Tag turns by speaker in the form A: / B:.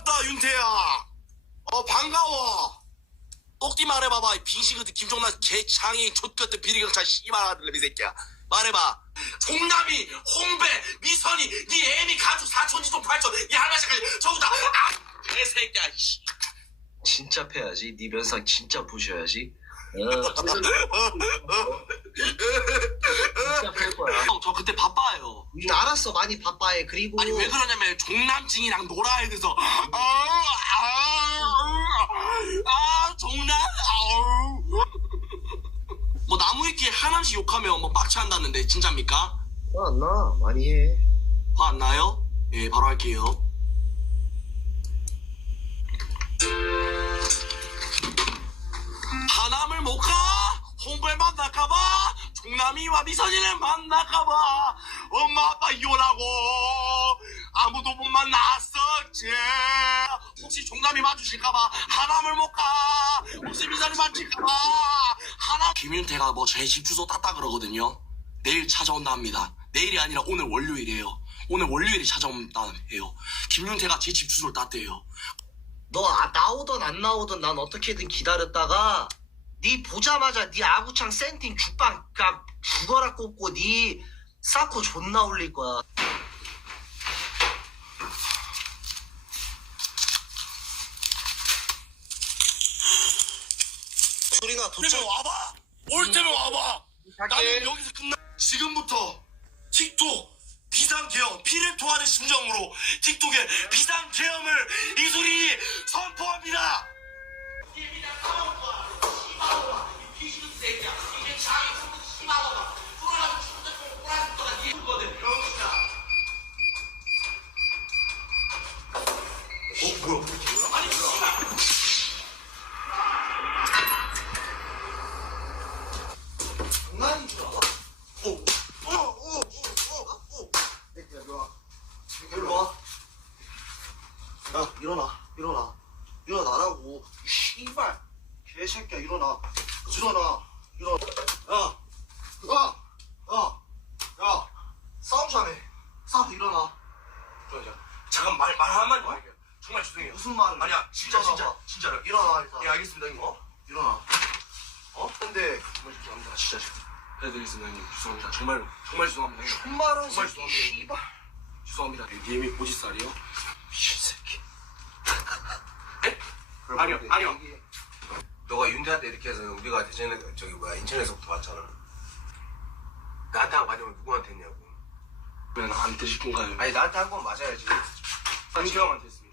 A: 반갑다 윤태야 어 반가워 똑띠 말해봐봐 이 빙시그드 김종만 개창이 족같은 비리경찰 씨발 아들놈 이 새끼야 말해봐 종남이 홍배 미선이 네 애미 가죽 사촌 지종 팔촌 이 하나씩까지 전부 다아 개새끼야 씨.
B: 진짜 패야지. 네 면상 진짜 부셔야지. 어, 진짜 패 거야.
A: 형, 저 그때 바빠요
B: 음, 알았어. 많이 바빠해. 그리고
A: 아니 왜 그러냐면 종남증이랑 놀아야 돼서 아우 아우 아 종남 아우 뭐 나무위키 하나씩 욕하면 뭐 빡치한다는데 진짜입니까?
B: 화안 나. 많이 해.
A: 화 안 나요? 예 바로 할게요 하남을 못 가? 홍보에 만날까봐? 종남이와 미선이를 만날까봐? 엄마 아빠 이혼하고. 아무도 못 만났었지. 혹시 종남이 맞으실까봐 하남을 못 가? 혹시 미선이 맞을까봐? 하남. 김윤태가 뭐 제 집 주소 땄다 그러거든요. 내일 찾아온다 합니다. 내일이 아니라 오늘 월요일이에요. 오늘 월요일에 찾아온다 해요. 김윤태가 제 집 주소를 땄대요.
B: 너 아, 나오던 안 나오던 난 어떻게든 기다렸다가 네 보자마자 네 아구창 센팅 죽방 그냥 죽어라 꽂고 네 쌓고 존나 올릴 거야.
A: 소리나 도착 와봐. 올 때면 와봐. 나는 여기서 끝나 지금부터 틱톡 비상계엄 피를 토하는 심정으로 틱톡의 비상계엄을 이소리 선 야
B: 일어나 일어나. 일어나라고. 이 씨발. 개새끼야 일어나.
A: 잠깐 말, 말 한마디 만 할게요. 정말 죄송해요.
B: 무슨 말을?
A: 아니야, 진짜,
B: 일어나봐.
A: 진짜, 진짜로.
B: 일어나 일단.
A: 예, 알겠습니다, 형님. 어?
B: 일어나. 어? 근데
A: 정말 죄송합니다. 진짜 해드리겠습니다, 형님. 죄송합니다. 정말, 정말 죄송합니다, 형님.
B: 정말은
A: 정말
B: 새끼
A: 죄송합니다.
B: 씨발.
A: 죄송합니다. DM이 보지살이요?
B: 이 새끼.
A: 에? 아니요, 아니요.
B: 이게
C: 너가 윤태한테 이렇게 해서 우리가 대전에 저기 뭐야 인천에서부터 왔잖아. 나한테 한 거 맞으면 누구한테 했냐고.
A: 그러면 안 드실 건가요?
C: 아니 나한테 한 건 맞아야지.
A: 한형한테 했습니다.